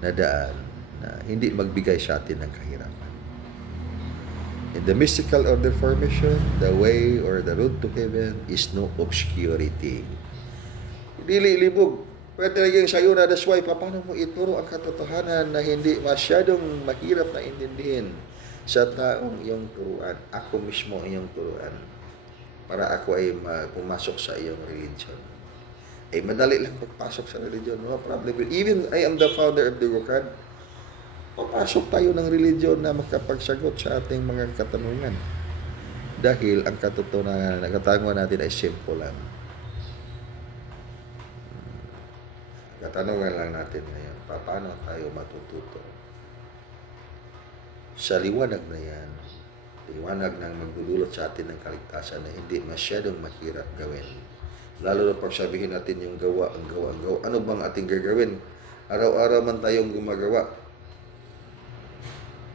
na daan na hindi magbigay sa atin ng kahirapan. In the mystical order formation, the way or the road to heaven is no obscurity. Dili libog. Pwede laging sayo na, that's why, paano mo ituro ang katotohanan na hindi masyadong mahirap na intindihin sa taong iyong turuan. Ako mismo iyong turuan. Para ako ay pumasok sa iyong religion. Ay madali lang pagpasok sa religion, no problem. Even I am the founder of the Quran, papasok tayo ng religion na makapagsagot sa ating mga katanungan. Dahil ang katotohanan na katanungan natin ay simple lang. Katanungan lang natin ngayon, paano tayo matututo sa liwanag na yan, liwanag ng magdudulot sa atin ng kaligtasan na hindi masyadong mahirap gawin. Lalo na pag sabihin natin yung gawa. Ano bang ating gagawin? Araw-araw man tayong gumagawa.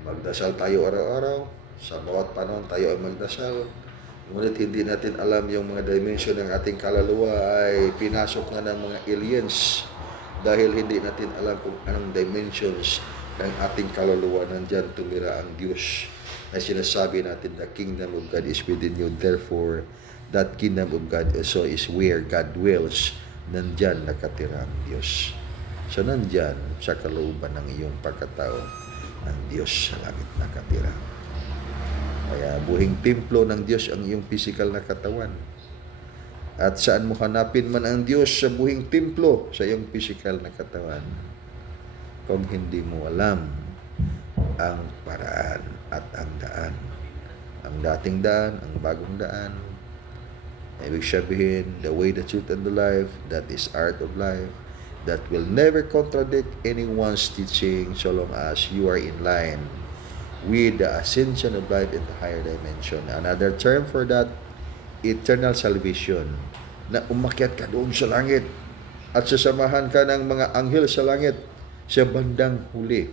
Magdasal tayo araw-araw. Sa bawat panahon tayo ay magdasal. Ngunit hindi natin alam yung mga dimension ng ating kaluluwa ay pinasok na ng mga aliens dahil hindi natin alam kung anong dimensions ng ating kaluluwa. Nandyan tumira ang Diyos na sinasabi natin, the kingdom of God is within you. Therefore, that kingdom of God also is where God dwells. Nandyan nakatira ang Diyos. So nandyan sa kalooban ng iyong pagkatao ang Diyos sa langit nakatira. Kaya buhing templo ng Diyos ang iyong physical na katawan. At saan mo hanapin man ang Diyos sa buhing templo sa iyong physical na katawan, kung hindi mo alam ang paraan at ang daan. Ang dating daan, ang bagong daan. Ibig sabihin, the way, the truth, and the life, that is art of life, that will never contradict anyone's teaching so long as you are in line with the ascension of life in the higher dimension. Another term for that, eternal salvation, na umakyat ka doon sa langit at sasamahan ka ng mga anghel sa langit sa bandang huli.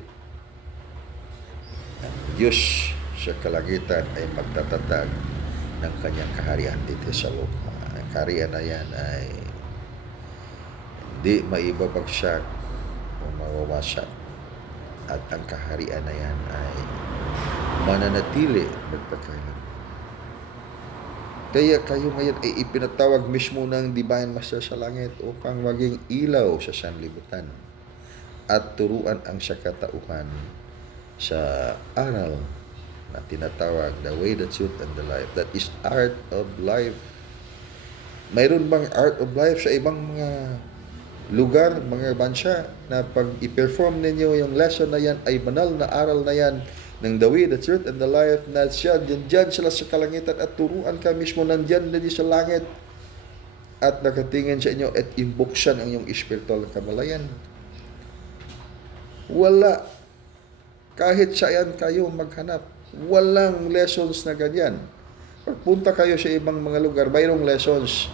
Ang Diyos sa kalangitan ay magtatatag ng kanyang kaharian dito sa lupa. Ang kaharian na yan ay hindi maibabagsak o mawawasak. At ang kaharian na yan ay mananatili magpagkailan. Kaya kayo ngayon ay ipinatawag mismo ng Divine Master sa langit upang maging ilaw sa sanlibutan at turuan ang sakatauhan sa aral na tinatawag the way, the truth, and the life. That is art of life. Mayroon bang art of life sa ibang mga lugar, mga bansa, na pag i-perform ninyo yung lesson na yan, ay banal na aral na yan ng the way, the truth, and the life, na siya, dyan sila sa kalangitan at turuan ka mismo nandyan din sa langit at nakatingin sa inyo at imbuksan ang iyong espiritual na kamalayan. Wala. Kahit saan kayo maghanap, walang lessons na ganyan. Pagpunta kayo sa ibang mga lugar, mayroong lessons.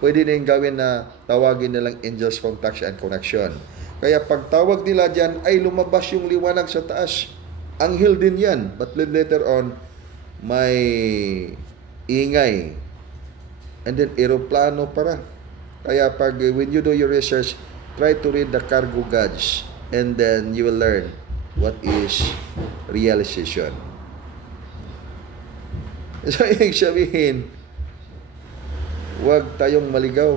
Pwede na yung gawin na tawagin nilang angels contact and connection. Kaya pagtawag nila dyan ay lumabas yung liwanag sa taas. Anghel din yan. But later on, may ingay. And then aeroplano para. Kaya pag when you do your research, try to read the cargo gods. And then you will learn what is realization. So, ibig sabihin, huwag tayong maligaw.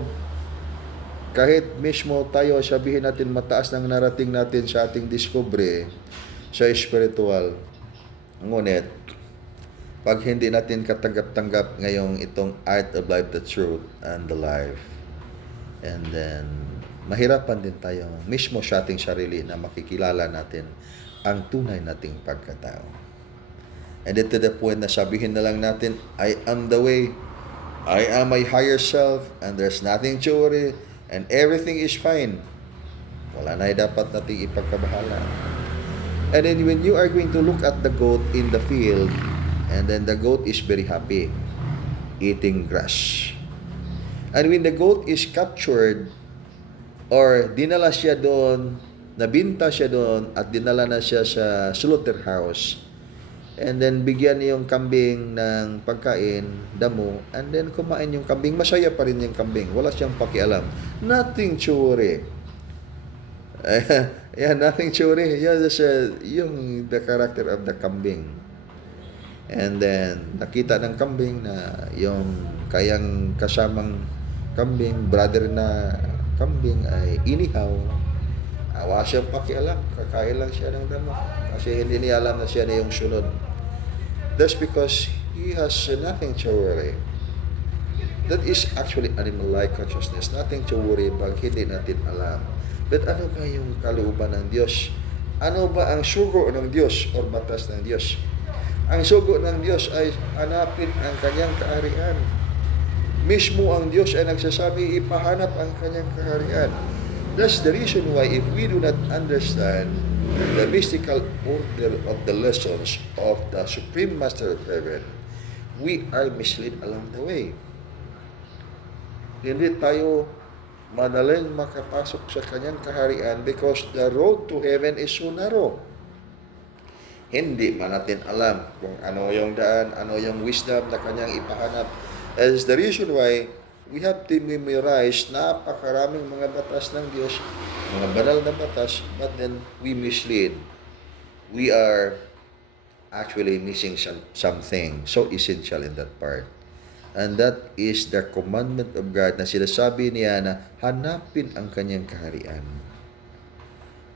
Kahit mismo tayo, sabihin natin mataas ng narating natin sa ating discovery sa spiritual. Ngunit, pag hindi natin katanggap-tanggap ngayong itong art of life, the truth, and the life, and then, mahirapan din tayo mismo sa ating sarili na makikilala natin ang tunay nating pagkatao. And then to the point na sabihin na lang natin, I am the way, I am my higher self, and there's nothing to worry, and everything is fine. Wala na dapat nating ipagkabahala. And then when you are going to look at the goat in the field, and then the goat is very happy, eating grass. And when the goat is captured, or dinala siya doon, nabinta siya doon, at dinala na siya sa slaughterhouse, and then bigyan yung kambing ng pagkain, damo, and then kumain yung kambing, masaya pa rin yung kambing, wala siyang pakialam, nothing to worry. Yeah, nothing to worry. Yeah, that's yung the character of the kambing. And then nakita ng kambing na yung kayang kasamang kambing, brother na kambing ay inihaw. Awa siyang pakialam, kakain lang siya ng damo. Kasi hindi niya alam na siya na yung sunod. That's because he has nothing to worry. That is actually animal-like consciousness. Nothing to worry pag hindi natin alam. But ano ba yung kalooban ng Diyos? Ano ba ang sugo ng Diyos o batas ng Diyos? Ang sugo ng Diyos ay hanapin ang kanyang kaharian. Mismo ang Diyos ay nagsasabi, ipahanap ang kanyang kaharian. That's the reason why if we do not understand the mystical order of the lessons of the Supreme Master of Heaven, we are misled along the way. Hindi tayo madaling makapasok sa kanyang kaharian because the road to heaven is so narrow. Hindi man natin alam kung ano yung daan, ano yung wisdom na kanyang ipahanap. As the reason why we have to memorize napakaraming mga batas ng Diyos, mga banal na batas, but then we mislead. We are actually missing something so essential in that part. And that is the commandment of God na sinasabi niya na hanapin ang kanyang kaharian.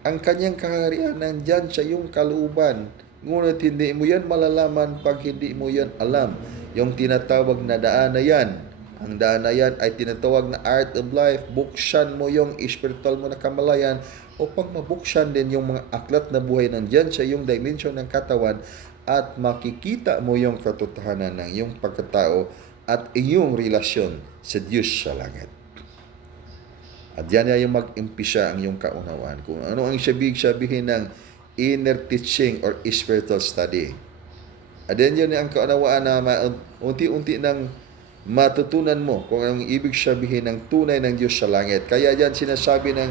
Ang kanyang kaharian nandyan sa iyong kalooban. Ngunit hindi mo yan malalaman pag hindi mo yan alam. Yung tinatawag na daan na yan. Ang daan na yan ay tinatawag na art of life. Buksan mo yung spiritual mo na kamalayan upang mabuksan din yung mga aklat na buhay nandyan sa iyong dimension ng katawan at makikita mo yung katotohanan ng iyong pagkatao at iyong relasyon sa Diyos sa langit. At yan ay yung mag-impisa ang iyong kaunawaan. Kung ano ang sabihin ng inner teaching or spiritual study. At yan yun ang kaunawaan na unti-unti nang matutunan mo kung anong ibig sabihin ng tunay ng Diyos sa langit. Kaya yan sinasabi ng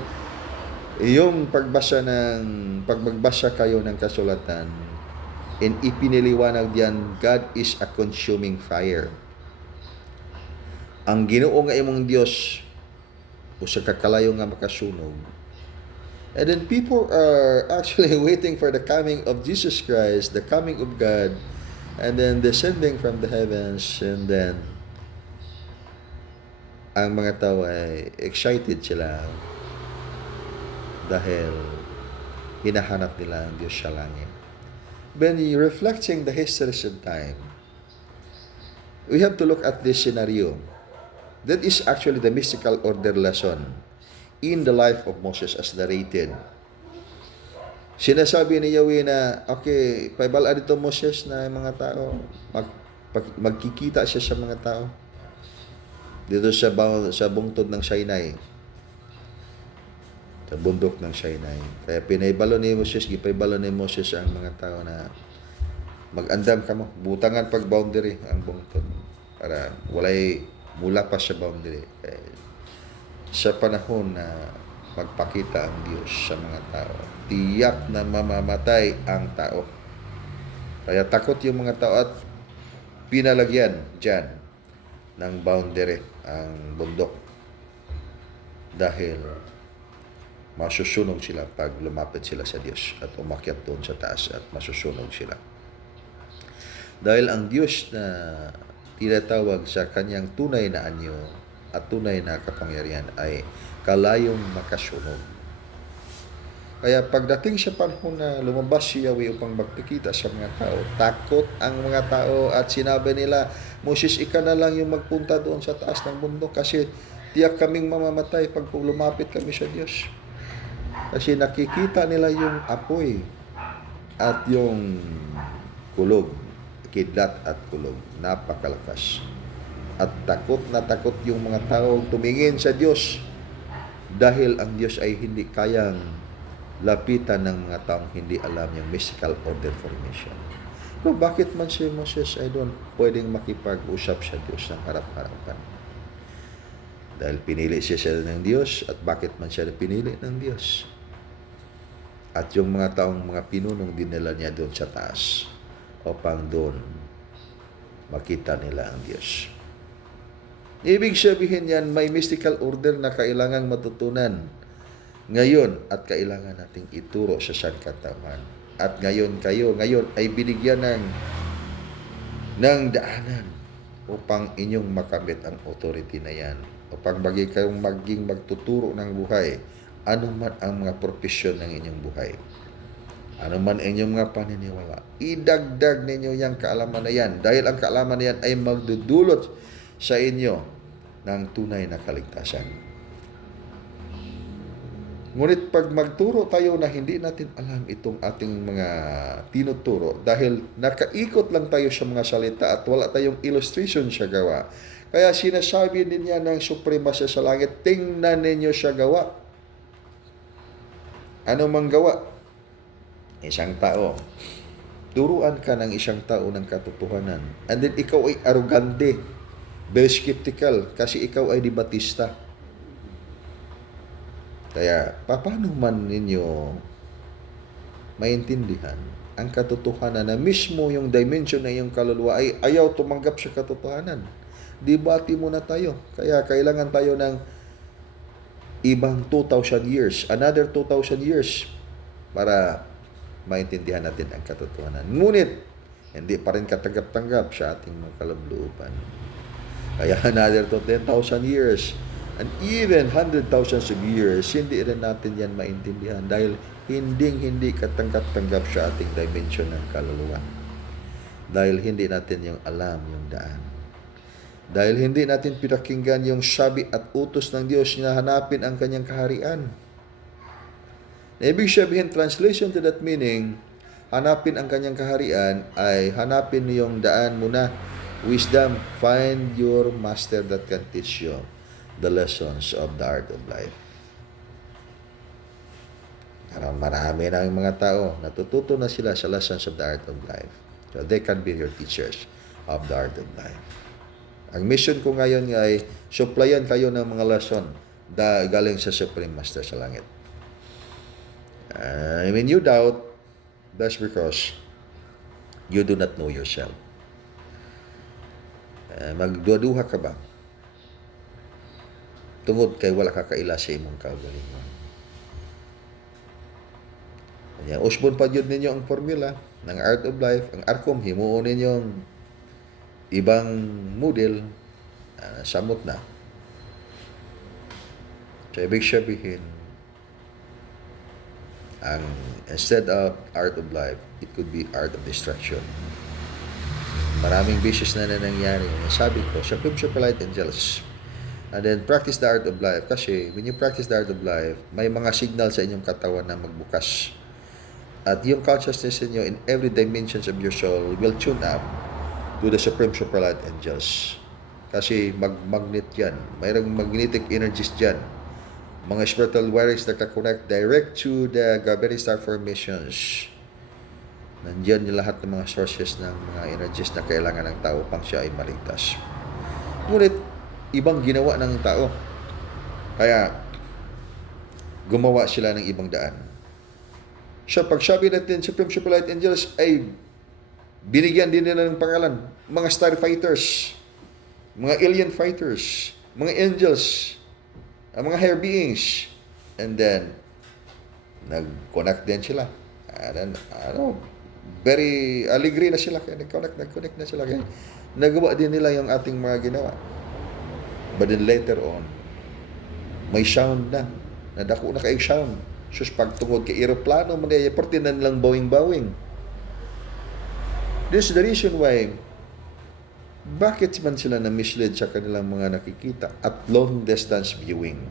iyong pagmagbasa kayo ng kasulatan, and ipiniliwanag diyan, God is a consuming fire. Ang Ginoo nga imong Dios usa ka kalayo nga makasunog. And then people are actually waiting for the coming of Jesus Christ, the coming of God, and then descending from the heavens, and then ang mga tao ay excited sila dahil hinahanap nila ang Diyos sa langit. When reflecting the histories of time, we have to look at this scenario. That is actually the mystical order lesson in the life of Moses as narrated. Sinasabi ni Yahweh na, okay, paibalaan dito Moses na mga tao, magkikita siya sa mga tao. Dito sa bungtod ng Sinai. Sa bundok ng Sinai. Kaya pinaibalo ni Moses, gipaibalo ni Moses ang mga tao na mag-andam ka mo, butangan pag boundary ang bungtod para walay mula pa sa boundary. Sa panahon na magpakita ang Diyos sa mga tao, tiyak na mamamatay ang tao. Kaya takot yung mga tao at pinalagyan dyan ng boundary ang bundok dahil masusunog sila pag lumapit sila sa Diyos at umakyat doon sa taas at masusunog sila. Dahil ang Diyos na tinatawag sa kanyang tunay na anyo at tunay na kapangyarihan ay kalayong makasunog. Kaya pagdating sa panahon na lumabas si Yahweh upang magpakita sa mga tao, takot ang mga tao at sinabi nila, Moses, ika na lang yung magpunta doon sa taas ng bundok kasi tiyak kaming mamamatay pag lumapit kami sa Diyos. Kasi nakikita nila yung apoy at yung kulog, kidlat at kulog, napakalakas. At takot na takot yung mga tao tumingin sa Diyos dahil ang Diyos ay hindi kayang lapitan ng mga taong hindi alam yung mystical order formation. So, bakit man si Moses ay doon pwedeng makipag-usap sa Diyos ng harap-harapan? Dahil pinili siya ng Diyos at bakit man siya pinili ng Diyos? At yung mga taong mga pinunong dinala niya doon sa taas upang doon makita nila ang Diyos. Ibig sabihin yan, may mystical order na kailangang matutunan ngayon at kailangan nating ituro sa sangkatawan. At ngayon ay binigyan ng daanan upang inyong makamit ang authority na yan. Upang kayong magtuturo ng buhay, anuman ang mga profesyon ng inyong buhay. Ano man inyong mga paniniwala, idagdag ninyo yung kaalaman na yan dahil ang kaalaman na yan ay magdudulot sa inyo ng tunay na kaligtasan. Ngunit pag magturo tayo na hindi natin alam itong ating mga tinuturo dahil nakaikot lang tayo sa mga salita at wala tayong illustration sa gawa. Kaya sinasabi din niya ng supremasya sa langit, tingnan ninyo siya gawa. Ano mang gawa? Isang tao. Turuan ka ng isang tao ng katotohanan. And then ikaw ay arrogante, very skeptical, kasi ikaw ay debatista. Kaya, paano man ninyo maintindihan ang katotohanan na mismo yung dimension na iyong kaluluwa ay ayaw tumanggap sa katotohanan. Debate muna tayo. Kaya kailangan tayo ng ibang 2,000 years, another 2,000 years para maintindihan natin ang katotohanan. Ngunit, hindi pa rin katanggap-tanggap sa ating mga kalooban. Kaya another to 10,000 years and even 100,000 of years, hindi rin natin yan maintindihan dahil hindi katanggap-tanggap sa ating dimension ng kaluluwa. Dahil hindi natin yung alam, yung daan. Dahil hindi natin pinakinggan yung sabi at utos ng Diyos na hanapin ang kanyang kaharian. Ibig sabihin, translation to that meaning, hanapin ang kanyang kaharian ay hanapin yung daan muna. Wisdom, find your master that can teach you the lessons of the art of life. Marami na ang mga tao, natututo na sila sa lessons of the art of life. So they can be your teachers of the art of life. Ang mission ko ngayon ay supplyan kayo ng mga lesson galing sa Supreme Master sa langit. When you doubt, that's because you do not know yourself. Magduduha ka ba? Tungod kay wala ka kaila sa imong kaugalingon. Usbon pa yun ninyo ang formula ng Art of Life. Ang ARCOM, himuon ninyong ibang model, samot na. So, ibig sabihin, instead of Art of Life, it could be Art of Destruction. Maraming beses na nangyari. Sabi ko, sa Supreme Light Angels, and then practice the Art of Life. Kasi when you practice the Art of Life, may mga signal sa inyong katawan na magbukas. At yung consciousness niyo in every dimensions of your soul will tune up to the Supreme Super Light Angels. Kasi magnet yan. Mayroong magnetic energies dyan. Mga spiritual wires na connect direct to the governing star formations. Nandiyan yung lahat ng mga sources ng mga energies na kailangan ng tao pang siya ay maligtas. Ngunit, ibang ginawa ng tao. Kaya, gumawa sila ng ibang daan. So, pag sabi natin, Supreme Super Light Angels ay binigyan din nila ng pangalan, mga starfighters, mga alien fighters, mga angels, mga higher beings. And then, nag-connect din sila. And then, very aligre na sila. Kaya nag-connect na sila. Kaya nagawa din nila yung ating mga ginawa. But then later on, may sound na. Nadako na kayong sound. Sus, pagtungod kay aeroplano, pertinan lang bawing-bawing. This is the reason why bakit man sila na-mislead sa kanilang mga nakikita at long distance viewing.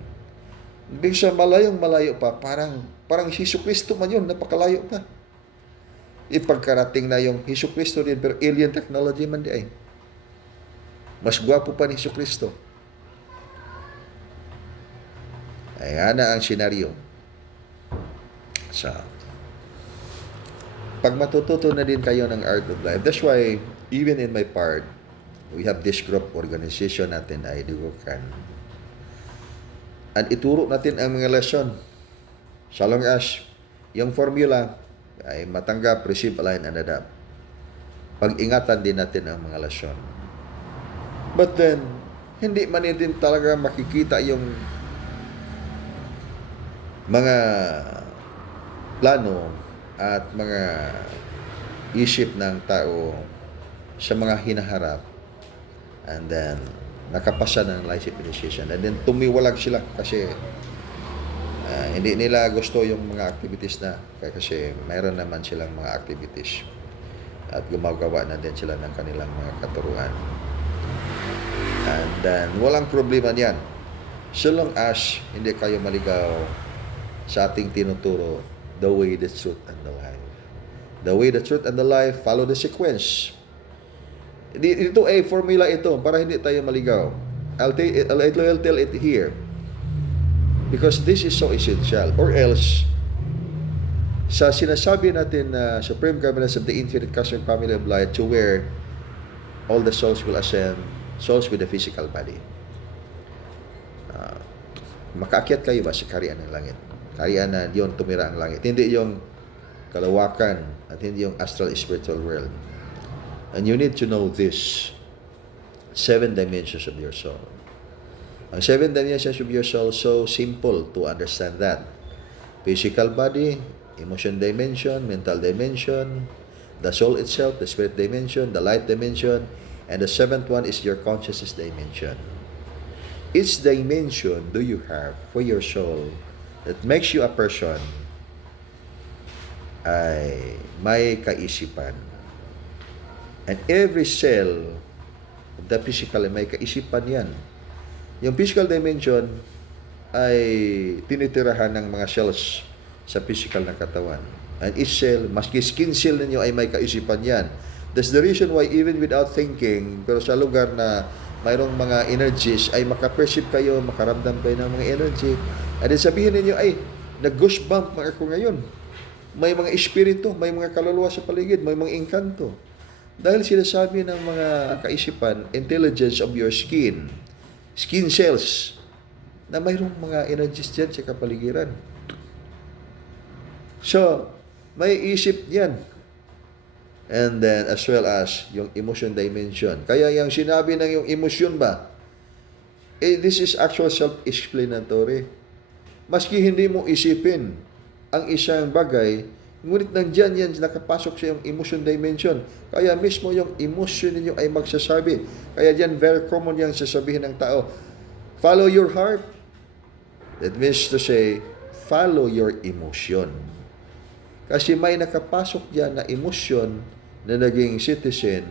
Ibig sa malayong-malayo pa, parang Hesus Kristo man yun, napakalayo pa. Ipagkarating na yung Hesus Kristo din, pero alien technology man di ay. Mas gwapo pa ni Hesus Kristo. Ayan na ang senaryo. So, pag matututo na din kayo ng Art of Life, that's why, even in my part, we have this group organization natin ay Diwokan. And ituro natin ang mga lesson. So long as yung formula ay matanggap, receive, align, and adapt. Pag-ingatan din natin ang mga lesson. But then, hindi man din talaga makikita yung mga plano at mga isip ng tao sa mga hinaharap, and then nakapasa ng life initiation, and then tumiwalag sila kasi hindi nila gusto yung mga activities na kasi mayroon naman silang mga activities at gumagawa na din sila ng kanilang mga katuruan, and then walang problema niyan so long as hindi kayo maligaw sa ating tinuturo, the way, the truth, and the life. The way, the truth, and the life, follow the sequence. Ito ay formula ito para hindi tayo maligaw. I'll tell it here. Because this is so essential. Or else, sa sinasabi natin na Supreme Governance of the Infinite Cosmic Family of Light, to where all the souls will ascend, souls with the physical body. Makaakyat kayo ba sa kaharian ng langit? Kaharian na diyon tumira ang langit. Hindi yung kalawakan, at hindi yung astral spiritual world. And you need to know this 7 dimensions of your soul. Ang 7 dimensions of your soul, so simple to understand that. Physical body, emotion dimension, mental dimension, the soul itself, the spirit dimension, the light dimension, and the 7th one is your consciousness dimension. Each dimension do you have for your soul that makes you a person ay may kaisipan. And every cell of the physical ay may kaisipan yan. Yung physical dimension ay tinitirahan ng mga cells sa physical na katawan. And each cell, maski skin cell ninyo ay may kaisipan yan. That's the reason why even without thinking, pero sa lugar na mayroong mga energies, ay makaperceive kayo, makaramdam kayo ng mga energy. At then sabihin ninyo, ay, nag-goosebump ako ngayon. May mga espiritu, may mga kaluluwa sa paligid, may mga engkanto. Dahil sinasabi ng mga kaisipan, intelligence of your skin cells, na mayroong mga energies dyan sa kapaligiran. So, may isip yan. And then, as well as yung emotion dimension. Kaya yung sinabi ng yung emotion ba, this is actual self-explanatory. Maski hindi mo isipin ang isang bagay, ngunit nandyan yan nakapasok sa yung emotion dimension. Kaya mismo yung emotion ninyo ay magsasabi. Kaya dyan very common yung sasabihin ng tao, follow your heart. That means to say, follow your emotion. Kasi may nakapasok dyan na emotion na naging citizen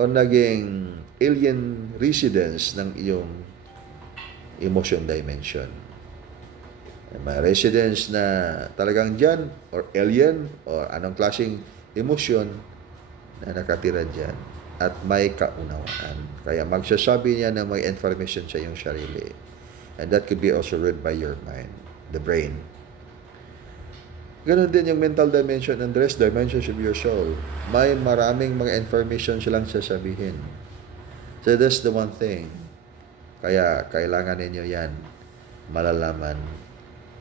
o naging alien residence ng iyong emotion dimension. May residence na talagang dyan, or alien, or anong klaseng emotion na nakatira dyan, at may kaunawaan. Kaya magsasabi niya na may information sa iyong sarili. And that could be also read by your mind, the brain. Ganon din yung mental dimension and the rest dimensions of your soul. May maraming mga information silang sasabihin. So that's the one thing. Kaya kailangan ninyo yan malalaman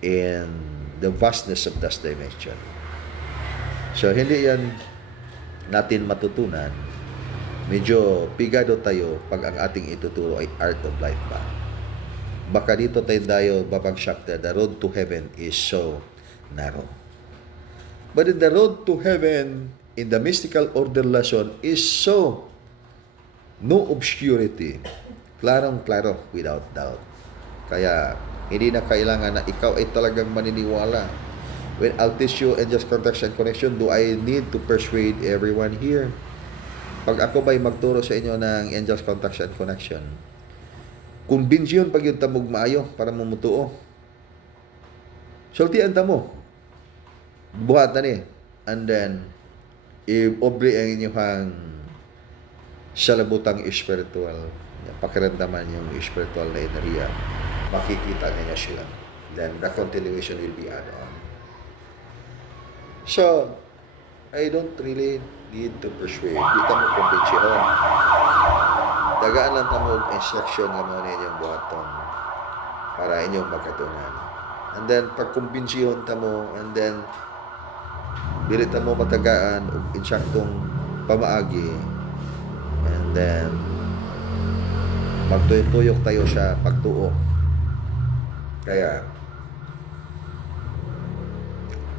in the vastness of that dimension. So hindi yan natin matutunan. Medyo pigado tayo pag ang ating ituturo ay art of life ba. Baka dito tayo babagsak na the road to heaven is so narrow. But in the road to heaven, in the mystical order lesson, is so no obscurity. Klarong-klaro, without doubt. Kaya, hindi na kailangan na ikaw ay talagang maniniwala. When I'll teach you angels, contacts, and connection, do I need to persuade everyone here? Pag ako ba'y magturo sa inyo ng angels, contacts, and connection, kumbensyon pag yung tamog maayo para mumutuo. Sultian ta mo. Buhat na ni. And then, i-obre ang inyong salabutang spiritual. Pakiramdaman yung spiritual na enerhiya. Makikita niya sila. Then, the continuation will be add-on. So, I don't really need to persuade. Dito mo kumbensyon. Dagaan lang tamo instruction nga mo ninyong buhaton para inyong magkatunan. And then, pag kumbensyon tamo, and then, bilita mo matagaan o insaktong pamaagi, and then magtuyok tayo sa pagtuo. Kaya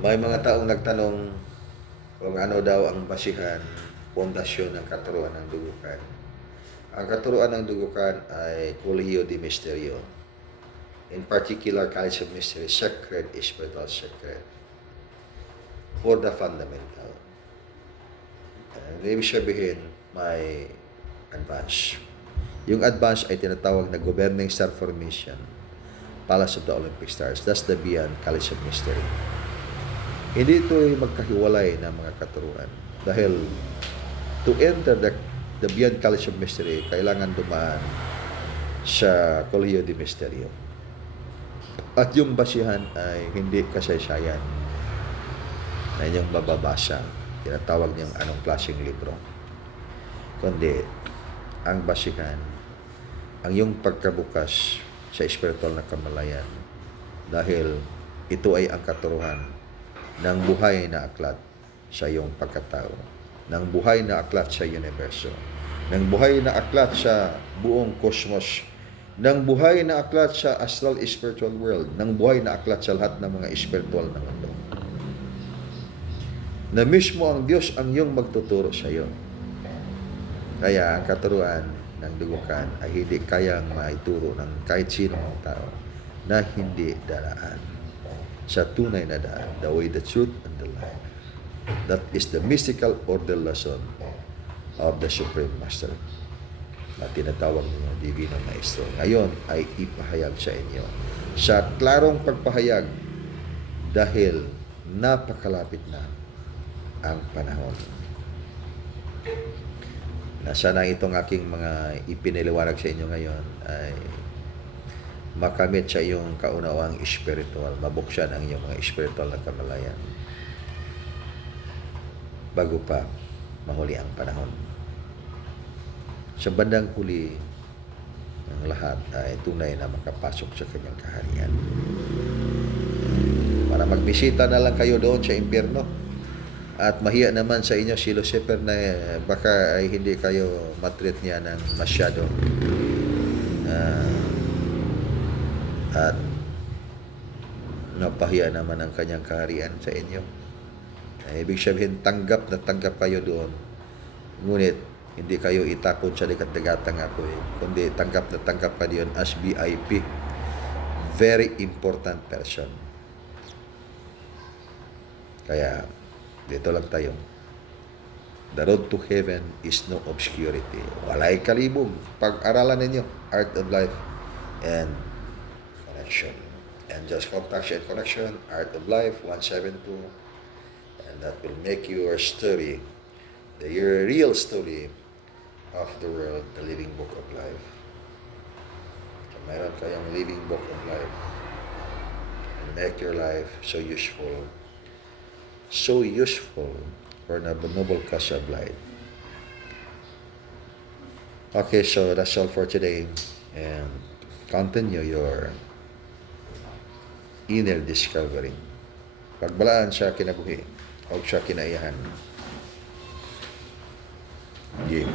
may mga taong nagtanong kung ano daw ang basihan, pundasyon ng katuruan ng dugukan. Ang katuruan ng dugukan ay Colegio de Misterio, in particular College of Mystery, sacred, spiritual secret, for the fundamental. Ibig sabihin, may advance. Yung advance ay tinatawag na Governing Star Formation, Palace of the Olympic Stars. That's the Beyond College of Mystery. Hindi ito ay magkahiwalay ng mga katuruan. Dahil to enter the Beyond College of Mystery, kailangan dumaan sa Colegio de Misterio. At yung basihan ay hindi kasaysayan na inyong mababasa, tinatawag niyang anong klaseng libro, kundi ang basihan, ang iyong pagkabukas sa espiritual na kamalayan, dahil ito ay ang katuruan ng buhay na aklat sa iyong pagkatao, ng buhay na aklat sa universo, ng buhay na aklat sa buong kosmos, ng buhay na aklat sa astral spiritual world, ng buhay na aklat sa lahat ng mga spiritual na mundo. Na mismo ang Diyos ang iyong magtuturo sa iyo. Kaya ang katuruan ng dugukan ay hindi kayang maituro ng kahit sino mang tao na hindi daraan sa tunay na daan, the way, the truth, and the life. That is the mystical order lesson of the Supreme Master na tinatawag ninyo Divino Maestro. Ngayon ay ipahayag sa inyo sa klarong pagpahayag dahil napakalapit na ang panahon. Na sana itong aking mga ipiniliwanag sa inyo ngayon ay makamit sa iyong kaunawang espiritual, mabuksan ang iyong mga espiritual na kamalayan bago pa mahuli ang panahon. Sa bandang huli, ang lahat ay tunay na makapasok sa kanyang kaharian. Para magbisita na lang kayo doon sa impyerno. At mahiya naman sa inyo si Lucifer na baka ay hindi kayo matreat niya ng masyado. At napahiya naman ang kanyang kaharian sa inyo. Ibig sabihin, tanggap na tanggap kayo doon. Ngunit, hindi kayo itapon sa likat-dagatang apoy, kundi tanggap na tanggap ka diyon as VIP. Very important person. Kaya, dito lang tayo. The road to heaven is no obscurity. Walay kalibog. Pag-aralan ninyo, Art of Life and Connection. And just contact and connection, Art of Life 172. And that will make your story, your real story of the world, the living book of life. So, mayroon kayong living book of life. And make your life so useful for the noble cause of life. Okay, so that's all for today. And continue your inner discovery. Pagbalaan sa kinabuhi o sa kinaiyahan. Yeah.